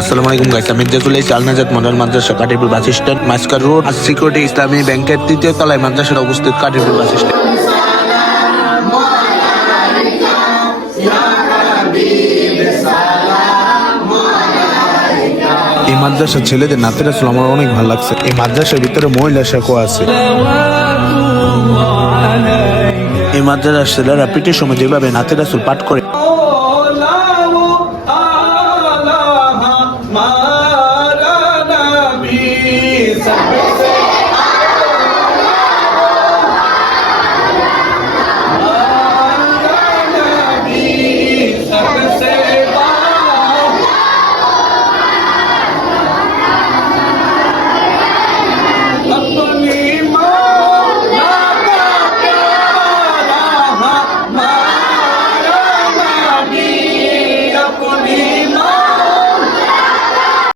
আসসালামু আলাইকুম গাইস, আমি মির্জাতুল আল নাজাত মডেল মাদ্রাসা কাটিপুর বাস স্ট্যান্ড মাস্কার রোড আর সিকিউরিটি ইসলামী ব্যাংকের তৃতীয় তলায় মাদ্রাসার অবস্থিত কাটিপুর বাস স্ট্যান্ড। এই মাদ্রাসার ছেলেদের নাতের আসলে আমার অনেক ভালো লাগছে। এই মাদ্রাসার ভিতরে মহিলা শাখা আছে। এই মাদ্রাসার ছেলেরা পিঠের সময় যেভাবে নাতের আসল পাঠ করে